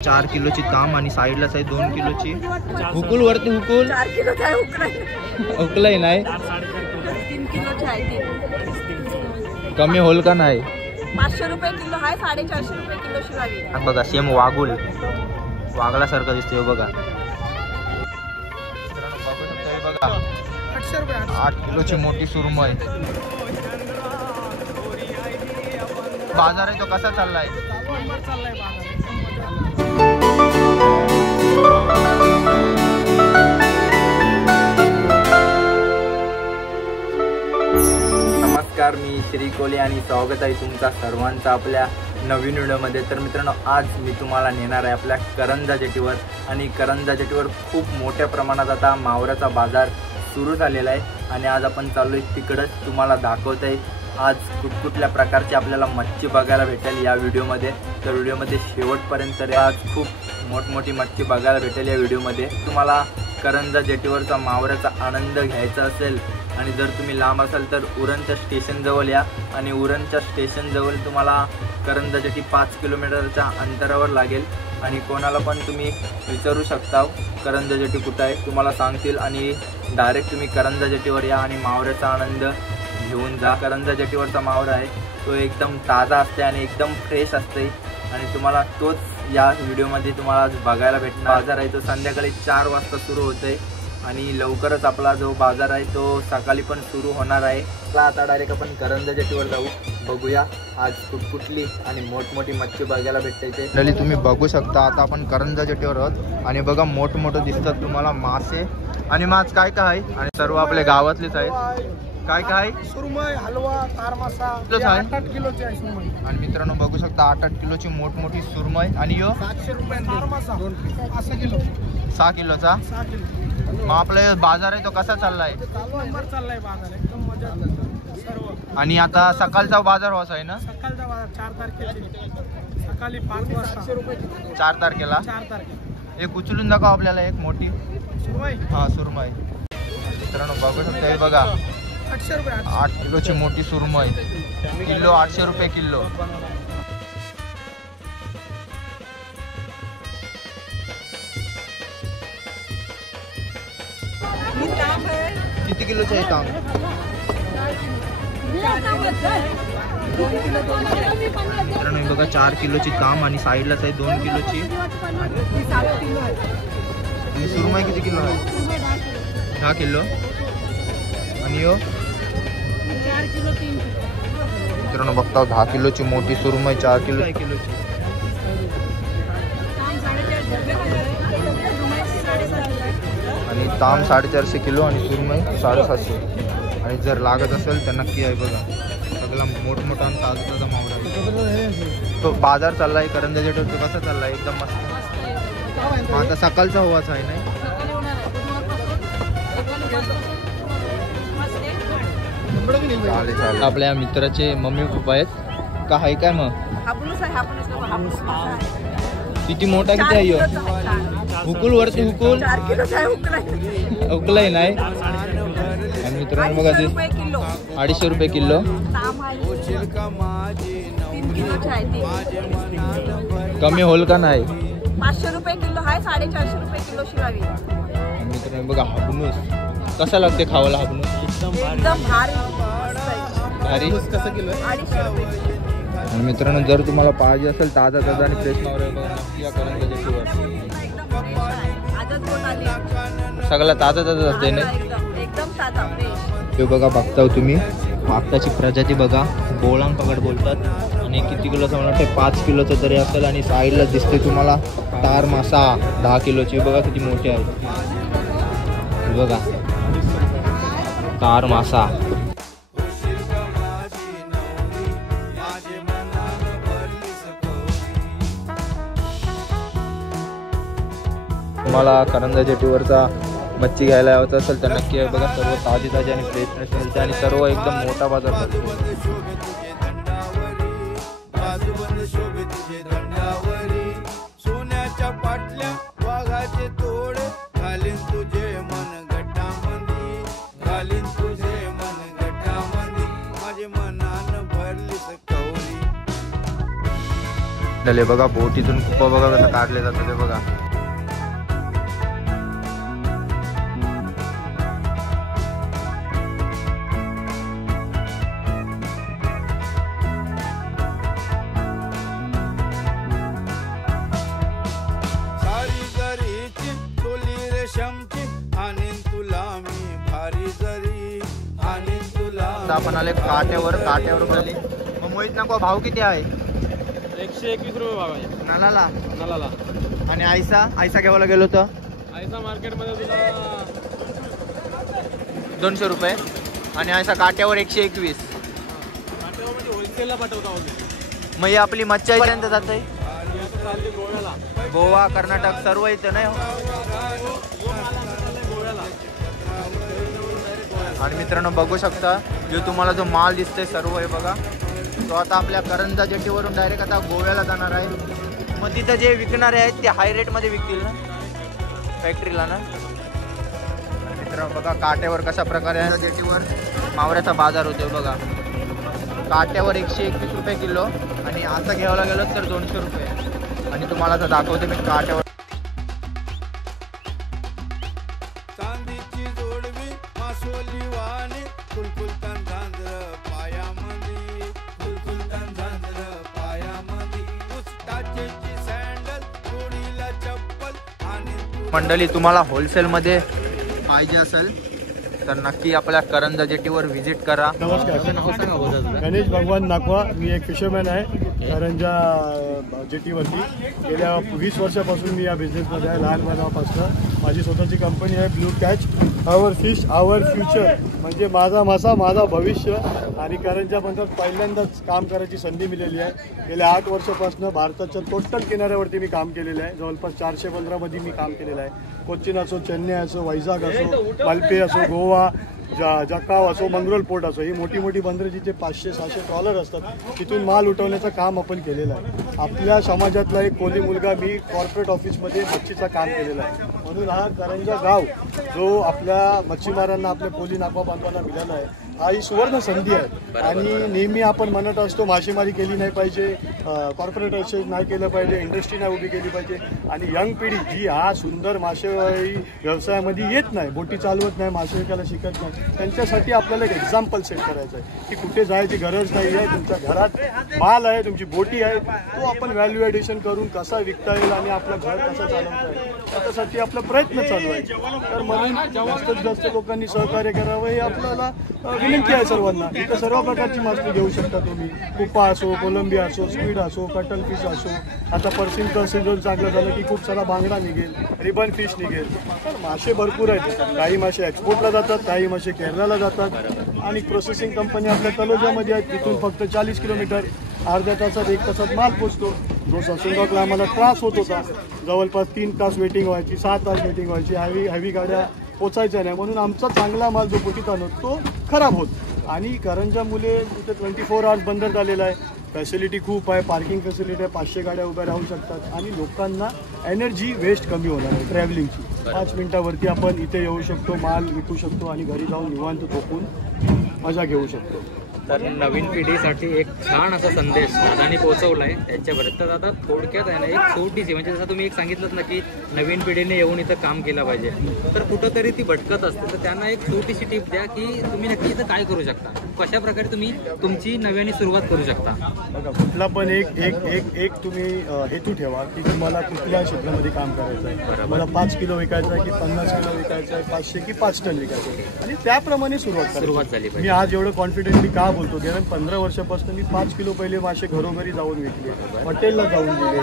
4 किलोची ताम आणि साईडलाच आहे 2 किलोची हुकुल वरती हुकुल 4 किलोचा आहे हुकलय नाही 3 किलोचा आहे कमी होल का नाही 500 रुपये किलो आहे 450 रुपये किलो शिवाय बघा सेम वागुल वागल्यासारखं दिसतोय बघा बघा 8 किलोची मोठी सुरमई बाजार आहे तो कसा चाललाय नमस्कार मी श्री कोले आणि स्वागत आहे तुमचा सर्वांचा आपल्या नवीन व्हिडिओमध्ये। तर मित्रांनो आज मी तुम्हाला नेणार आहे आपल्या करंजा जेटीवर आणि करंजा जेटीवर खूप मोठ्या प्रमाणात आता मावळ्याचा बाजार सुरू झालेला आहे आणि आज आपण चाललोय तिकडच तुम्हाला दाखवत आहे आज कुठकुठल्या प्रकारची आपल्याला मच्छी बघायला भेटेल या व्हिडिओमध्ये। तर व्हिडिओमध्ये शेवटपर्यंत आज खूप मोठमोठी मच्छी बघायला भेटेल या व्हिडिओमध्ये। तुम्हाला करंजा जेटीवरचा मावळ्याचा आनंद घ्यायचा असेल आणि जर तुम्ही लांब असाल तर उरणच्या स्टेशनजवळ या आणि उरणच्या स्टेशनजवळ तुम्हाला करंजा जेटी 5 किलोमीटरच्या अंतरावर लागेल आणि कोणाला पण तुम्ही विचारू शकता करंजा जेटी कुठं आहे तुम्हाला सांगतील आणि डायरेक्ट तुम्ही करंजा जेटीवर या आणि मावळ्याचा आनंद घेऊन जा। करंजा जेटीवरचा मावळा आहे तो एकदम ताजा असते आणि एकदम फ्रेश असते आणि तुम्हाला तोच या व्हिडिओमध्ये तुम्हाला आज बघायला भेटणार। बाजार आहे तो संध्याकाळी 4 वाजता सुरू होतोय आणि लवकरच आपला जो बाजार आहे तो सकाळी पण सुरू होणार आहे। आता डायरेक्ट आपण करंजा जेटीवर जाऊ बघूया आज कुठकुठली आणि मोठमोठी मच्छी बघायला भेटते ते तुम्ही बघू शकता। आता आपण करंजा जेटीवर आहोत आणि बघा मोठमोठं दिसतात तुम्हाला मासे आणि माछ काय काय आहे आणि सर्व आपल्या गावातलेच आहेत। काय काय सुरमई हलवा तार मासा 8 किलोची आहे सुरमई आणि मित्रांनो बघू शकता 8 किलोची मोठमोठी सुरमई आणि यो 700 रुपये तार मासा 6 किलो 6 किलोचा 6 किलो। मग आपला बाजार आहे तो कसा चाललाय नंबर चाललाय बाजार एकदम मजा सर्व। आणि आता सकाळचा बाजार व्हायचा आहे ना सकाळचा बाजार 4 तारखेला सकाळी 5 वाजता 4 तारखेला 4 तारखेला एक उचलून दाखव आपल्याला एक मोठी सुरमई हा सुरमई मित्रांनो बघू शकता हे बघा 800 रुपये 8 किलोची मोठी सुरमई किलो 800 रुपये किलो। किती किलोची आहे ताम मित्रांनो बघा 4 किलोची ताम आणि साईडलाच आहे 2 किलोची आणि सुरमई किती किलो आहे 10 किलो आणि यो 4 किलो 3 किलो मित्रांनो बघता 10 किलोची मोठी सुरमई 4 किलो किलोची आणि ताम 450 किलो आणि सुरमई 750 आणि जर लागत असेल तर नक्की आहे बघा सगळा मोठमोठा आणि ताजा ताजा मावळा तो बाजार चाललाय करंजा जेटीवर तो कसा चाललाय एकदम मस्त। आता सकाळचा हवाच आहे नाही चालेल आपल्या मित्राचे मम्मी पप्पा आहेत का आहे काय मग किती मोठा किती आहे हुकुल वरती हुकुल 4 किलोचा आहे हुकलय नाही आणि मित्रांनो बघा ते 250 रुपये किलो 3 किलोचा आहे कमी होल का नाही 500 रुपये किलो आहे 450 रुपये किलो शिवाय मित्रांनो बघा हाबनूस कसा लागते खावायला हाबनूस एकदम भारी कसं किलो 250 रुपये। आणि मित्रांनो जर तुम्हाला पाहिजे असेल ताजा ताजा आणि फ्रेश मावळा बघा नक्की या करंजा जेटीवर सगळं ताजा ताजा असते ना एकदम ताजा फ्रेश। ते बघा बघता तुम्ही मागताची प्रजाती बघा बोळांग पकड बोलतात आणि किती किलोचा मला वाटतं 5 किलोचं तरी असेल आणि साईडला दिसते तुम्हाला तार मासा 10 किलोची बघा किती मोठी आहे बघा तार मासा। तुम्हाला करंजा जेटीवरचा मच्छी घ्यायला यायचं असेल तर नक्की आहे बघा सर्व ताजी ताजी आणि फ्रेश मिळते आणि सर्व एकदम मोठा बाजार भरतो। काढलेले बघा, बोटीतून खूप बघा कसं काढले जातं ते बघा. आपण आले काट्यावर खाली. मग मोहित नको भाव किती आहे? 121 रुपये भाव आहे नलाला. आणि आयसा घ्यायला गेलो तर आयसा मार्केटमध्ये तुला 200 रुपये आणि आयसा काट्यावर 121. काट्यावर होलसेलला पाठवता होते. मग ही आपली मच्छी पर्यंत जात आहे गोव्याला, गोवा कर्नाटक सर्व इथं नाही. आणि मित्रांनो बघू शकता जो तुम्हाला जो माल दिसतोय सर्व आहे बघा, तो आता आपल्या करंजा जेटीवरून डायरेक्ट आता गोव्याला जाणार आहे. मग तिथं जे विकणारे आहेत ते हाय रेटमध्ये विकतील ना फॅक्टरीला ना. मित्रांनो बघा काट्यावर कशा प्रकारे जेटीवर मावऱ्याचा बाजार होतोय बघा. काट्यावर 121 रुपये किलो आणि असं घ्यायला गेलो तर 200 रुपये. आणि तुम्हाला आता दाखवते मी काट्यावर मंडळी. तुम्हाला होलसेलमध्ये पाहिजे असेल तर नक्की आपल्या करंजा जेटीवर व्हिजिट करा. नमस्कार, नाव सांगा. गणेश भगवान नाकवा. मी एक फिशरमॅन आहे करंजा जेटीवरती. गेल्या 20 वर्षापासून मी या बिझनेसमध्ये आहे. लहानपणापासून माझी स्वतःची कंपनी आहे ब्लू कॅच. आवर फिश आवर फ्युचर, म्हणजे माझा मासा माझा भविष्य. आणि करंजाबद्दल पहिल्यांदाच काम करायची संधी मिळाली आहे. गेल्या 8 वर्षापासून भारताच्या टोटल किनाऱ्यावरती मी काम केलेलं आहे. जवळपास 415मध्ये मी काम केलेलं आहे. कोच्चिन असो, चेन्नई असो, वैजाग असो, मल्पे असो, गोवा, जकाव असो, मंगरोल पोर्ट असो, ही मोठी मोठी बंदरं जिथे 500-600 ट्रॉलर असतात तिथून माल उठवण्याचं काम आपण केलेलं आहे. आपल्या समाजातला एक कोली मुलगा, मी कॉर्पोरेट ऑफिसमध्ये मच्छीचं काम केलेलं आहे. म्हणून हा करंजा गाव जो आपल्या मच्छीमारांना, आपल्या कोली नाकवा बांधवांना मिळाला आहे, हा ही सुवर्ण संधी आहे. आणि नेहमी आपण म्हणत असतो मासेमारी केली नाही पाहिजे, कॉर्पोरेट नाही केलं पाहिजे, इंडस्ट्री नाही उभी केली पाहिजे. आणि यंग पिढी जी हा सुंदर मासेमारी व्यवसायामध्ये येत नाही, बोटी चालवत नाही, मासे विकायला शिकत नाही, त्यांच्यासाठी आपल्याला एक एक्झाम्पल सेट करायचं आहे की कुठे जायची गरज नाही आहे. तुमच्या घरात माल आहे, तुमची बोटी आहे, तो आपण व्हॅल्यू ॲडिशन करून कसा विकता येईल आणि आपलं घर कसं चालवता येईल त्याच्यासाठी आपला प्रयत्न चालू आहे. तर म्हणून जास्तीत जास्त लोकांनी सहकार्य करावं हे आपल्याला विनंती आहे सर्वांना. इथं सर्व प्रकारची मासळी घेऊ शकता तुम्ही. कुपा असो, कोलंबिया असो, स्क्विड असो, कटल फिश असो. आता पर्सिनचं सीझन चांगलं झालं की खूप सारा बांगडा निघेल, रिबन फिश निघेल. तर मासे भरपूर आहेत. काही मासे एक्सपोर्टला जातात, काही मासे केरळला जातात. आणि प्रोसेसिंग कंपनी आपल्या तलोजामध्ये आहेत. तिथून फक्त 40 किलोमीटर अर्ध्या तासात 1 तासात माल पोचतो. जो ससुंगातला आम्हाला त्रास होत होता, जवळपास 3 तास वेटिंग व्हायची, 6 तास वेटिंग व्हायची, हॅवी गाड्या पोचायच्या नाही, म्हणून आमचा चांगला माल जो बोटीत आणतो तो खराब होत. आणि करंजामुळे तिथे 24 आवर्स बंदर झालेला आहे. फॅसिलिटी खूप आहे, पार्किंग फॅसिलिटी आहे, 500 गाड्या उभ्या राहू शकतात. आणि लोकांना एनर्जी वेस्ट कमी होणार आहे ट्रॅव्हलिंगची. 5 मिनिटावरती आपण इथे येऊ शकतो, माल विकू शकतो आणि घरी जाऊन निवांत झोपून मजा घेऊ शकतो. तर नवीन पिढीसाठी एक छान असा संदेश दादानी पोहोचवला आहे त्यांच्यापर्यंत. तर आता थोडक्यात आहे ना, एक छोटीशी, म्हणजे जसं तुम्ही एक सांगितलं ना की नवीन पिढीने येऊन इथं काम केलं पाहिजे, तर कुठंतरी ती भटकत असते, तर त्यांना एक छोटीशी टिप द्या की तुम्ही नक्की इथं काय करू शकता, कशा प्रकारे तुम्ही तुमची नव्याने सुरुवात करू शकता. बघा, कुठला पण एक तुम्ही हेतू ठेवा की तुम्हाला कुठल्या क्षेत्रामध्ये काम करायचं आहे. मला 5 किलो विकायचं आहे की 50 किलो विकायचं आहे, 500 की 5 टन विकायचं आहे, आणि त्याप्रमाणे सुरुवात झाली मी पाहिजे. आज एवढं कॉन्फिडेंटली का बोलतो, गेल्या 15 वर्षापासून मी 5 किलो पहिले मासे घरोघरी जाऊन विकले, हॉटेलला जाऊन दिले,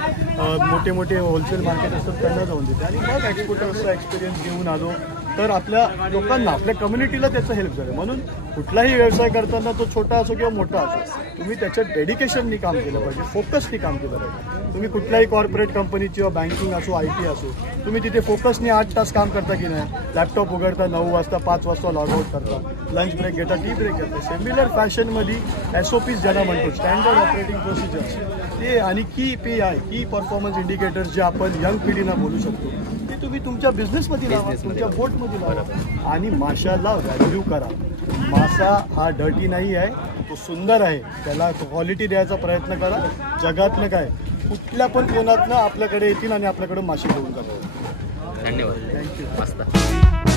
मोठे मोठे होलसेल मार्केट असतात त्यांना जाऊन दिले, आणि मग एक्सपोर्टरचा एक्सपिरियन्स घेऊन आलो. तर आपल्या लोकांना, आपल्या कम्युनिटीला त्याचं हेल्प झालं. म्हणून कुठलाही व्यवसाय करताना तो छोटा असो किंवा मोठा असो, तुम्ही त्याच्यात डेडिकेशननी काम केलं पाहिजे, फोकसनी काम केलं पाहिजे. तुम्ही कुठल्याही कॉर्पोरेट कंपनी किंवा बँकिंग असो, IT असो, तुम्ही तिथे फोकसनी 8 तास काम करता की नाही. लॅपटॉप उघडता 9 वाजता, 5 वाजता लॉग आउट करता, लंच ब्रेक घेता, टी ब्रेक घेता. सिमिलर फॅशनमध्ये SOPs ज्याला म्हणतो, स्टँडर्ड ऑपरेटिंग प्रोसिजर्स, ते आणि की परफॉर्मन्स इंडिकेटर्स जे आपण यंग पिढींना बोलू शकतो, ते तुम्ही तुमच्या बिझनेसमध्ये लावा, तुमच्या बोटमध्ये लावा, आणि माशाला व्हॅल्यू करा. मासा हा डर्टी नाही आहे, तो सुंदर आहे, त्याला क्वालिटी द्यायचा प्रयत्न करा. जगातलं काय कुठल्या पण कोणातनं आपल्याकडे येतील आणि आपल्याकडे मासे घेऊन जातात. धन्यवाद. मस्त.